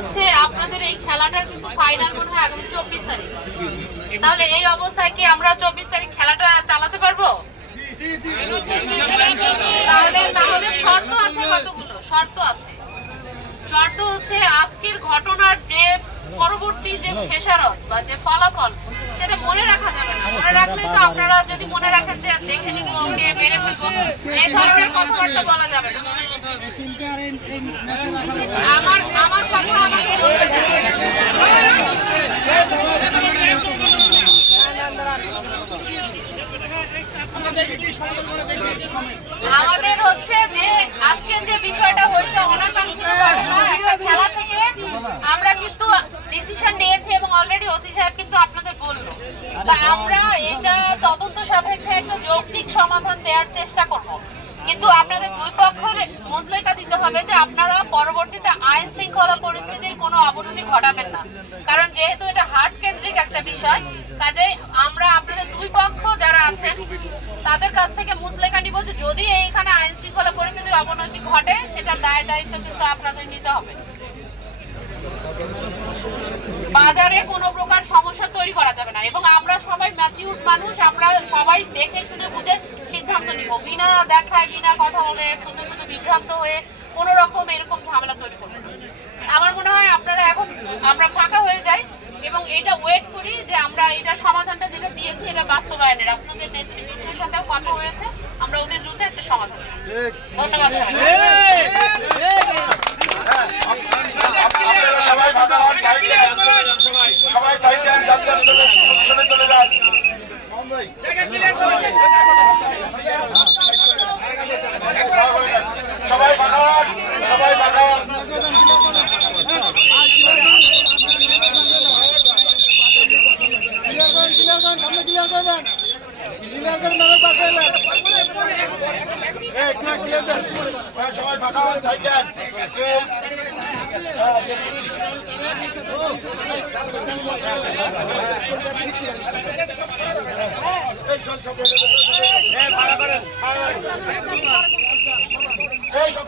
হচ্ছে আপনাদের এই খেলাটার কিন্তু ফাইনাল মনে হয় আগামী 24 তারিখ। তাহলে এই অবস্থায় কি আমরা 24 তারিখ খেলাটা চালাতে পারবো? তাহলে তাহলে শর্ত আছে, কতগুলো শর্ত আছে। শর্ত হচ্ছে আজকের ঘটনার যে পরবর্তী যে খেসারত বা যে ফলাফল সেটা মনে রাখা যাবে না। মনে রাখলে তো আপনারা যদি মনে রাখেন যে দেখে নিব, ওকে মেরে ফেলবো, এই ধরনের কথাবার্তা বলা যাবে না। আমার আমার কথা আমাকে বলতে দেন। আমাদের হচ্ছে যে আজকের যে বিষয়টা হয়েছে অনাকাঙ্ক্ষিত ঘটনা, একটা খেলা থেকে আমরা কিন্তু ডিসিশন নিয়েছি এবং অলরেডি ওসি সাহেব কিন্তু আপনাদের বললো। তা আমরা এটা তদন্ত সাপেক্ষে একটা যৌক্তিক সমাধান দেওয়ার চেষ্টা করব। কিন্তু আপনাদের দুই পক্ষের মুজলেকা দিতে হবে যে আপনারা পরবর্তীতে আইন শৃঙ্খলা পরিস্থিতির কোনো অবনতি ঘটাবেন না। কারণ যেহেতু এটা হাট কেন্দ্রিক একটা বিষয়, কাজেই আমরা আপনাদের দুই পক্ষ যারা আছেন তাদের কাছ থেকে মুজলেকা নিব যে যদি এইখানে আইন শৃঙ্খলা পরিস্থিতির অবনতি ঘটে সেটা দায় দায়িত্ব কিন্তু আপনাদের নিতে হবে। বাজারে কোনো প্রকার সমস্যা তৈরি করা যাবে না এবং আমরা সবাই ম্যাচিউর মানুষ, আমরা সবাই দেখে শুনে বুঝে সিদ্ধান্ত নিব। বিনা দেখায় বিনা কথা বলে শুধু শুধু বিভ্রান্ত হয়ে কোনো রকম এরকম ঝামেলা তৈরি করবো না। আমার মনে হয় আপনারা এখন আমরা ফাঁকা হয়ে যাই এবং এটা ওয়েট করি যে আমরা এটা সমাধানটা যেটা দিয়েছি এটা বাস্তবায়নের। আপনাদের নেতৃবৃন্দের সাথেও কথা হয়েছে, আমরা অতি দ্রুত একটা সমাধান। ধন্যবাদ সবাই চলে যান। সবাই বাগান, সবাই বাগান। সবাই বাগান, সাইড দেন। এই সব